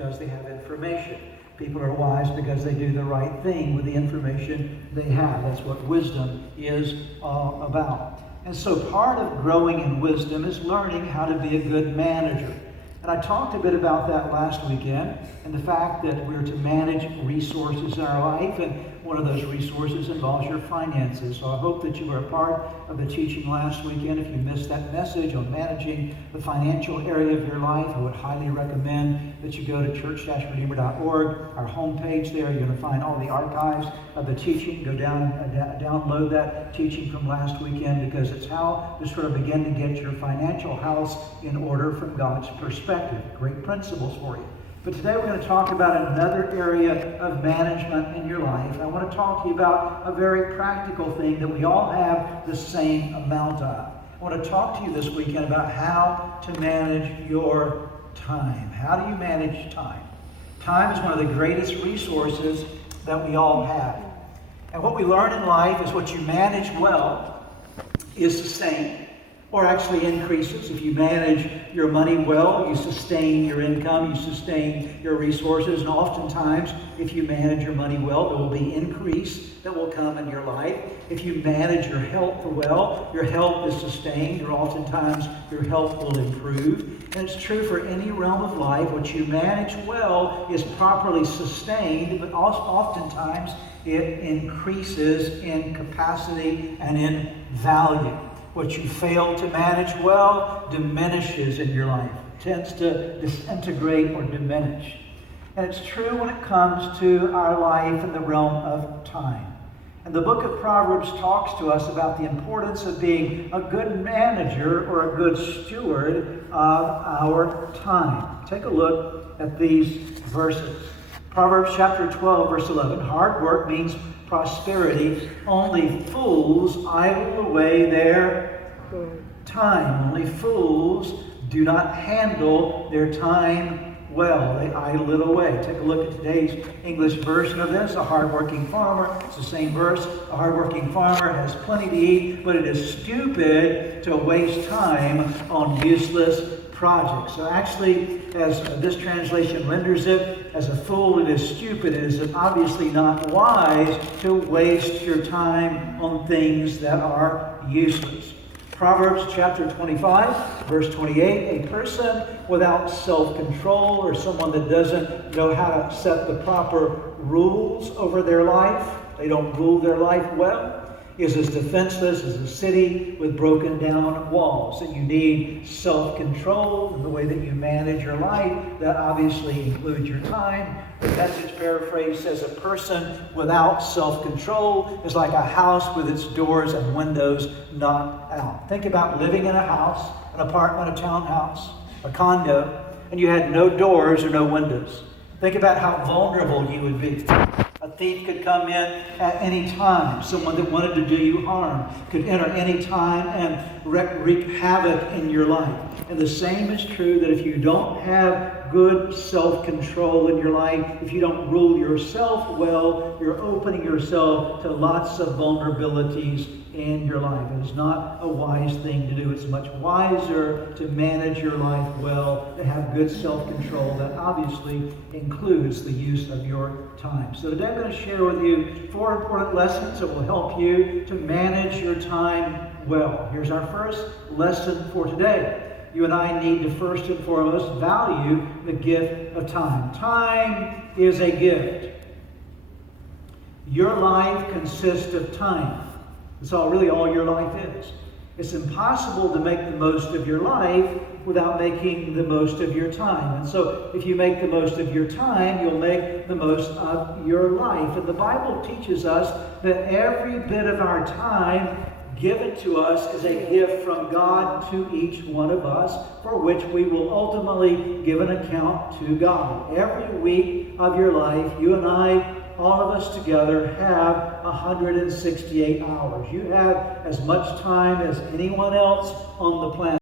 because they have information. People are wise because they do the right thing with the information they have. That's what wisdom is all about. And so part of growing in wisdom is learning how to be a good manager. And I talked a bit about that last weekend, and the fact that we're to manage resources in our life, and one of those resources involves your finances. So I hope that you were a part of the teaching last weekend. If you missed that message on managing the financial area of your life, I would highly recommend that you go to church-redeemer.org, our homepage there. You're going to find all the archives of the teaching. Go down and download that teaching from last weekend, because it's how to sort of begin to get your financial house in order from God's perspective. Great principles for you. But today we're going to talk about another area of management in your life. I want to talk to you about a very practical thing that we all have the same amount of. I want to talk to you this weekend about how to manage your time. How do you manage time? Time is one of the greatest resources that we all have. And what we learn in life is what you manage well is sustained, or actually increases. If you manage your money well, you sustain your income, you sustain your resources, and oftentimes, if you manage your money well, there will be increase that will come in your life. If you manage your health well, your health is sustained, or oftentimes your health will improve. And it's true for any realm of life. What you manage well is properly sustained, but oftentimes it increases in capacity and in value. What you fail to manage well diminishes in your life. It tends to disintegrate or diminish. And it's true when it comes to our life in the realm of time. And the book of Proverbs talks to us about the importance of being a good manager or a good steward of our time. Take a look at these verses. Proverbs chapter 12, verse 11. Hard work means prosperity. Only fools idle away their time. Only fools do not handle their time well. They idle it away. Take a look at today's English version of this. A hardworking farmer, it's the same verse. A hardworking farmer has plenty to eat, but it is stupid to waste time on useless projects. So actually, as this translation renders it, as a fool, it is stupid. It is obviously not wise to waste your time on things that are useless. Proverbs chapter 25, verse 28, a person without self-control, or someone that doesn't know how to set the proper rules over their life, they don't rule their life well, is as defenseless as a city with broken down walls. And you need self-control in the way that you manage your life. That obviously includes your time. The Message paraphrase says a person without self-control is like a house with its doors and windows knocked out. Think about living in a house, an apartment, a townhouse, a condo, and you had no doors or no windows. Think about how vulnerable you would be. A thief could come in at any time. Someone that wanted to do you harm could enter any time and wreak havoc in your life. And the same is true that if you don't have good self-control in your life, if you don't rule yourself well, you're opening yourself to lots of vulnerabilities in your life. It is not a wise thing to do. It's much wiser to manage your life well, to have good self-control. That obviously includes the use of your time. So today I'm going to share with you 4 important lessons that will help you to manage your time well. Here's our first lesson for today. You and I need to first and foremost value the gift of time. Time is a gift. Your life consists of time. That's really all your life is. It's impossible to make the most of your life without making the most of your time. And so if you make the most of your time, you'll make the most of your life. And the Bible teaches us that every bit of our time given to us is a gift from God to each one of us, for which we will ultimately give an account to God. Every week of your life, you and I, all of us together, have 168 hours. You have as much time as anyone else on the planet.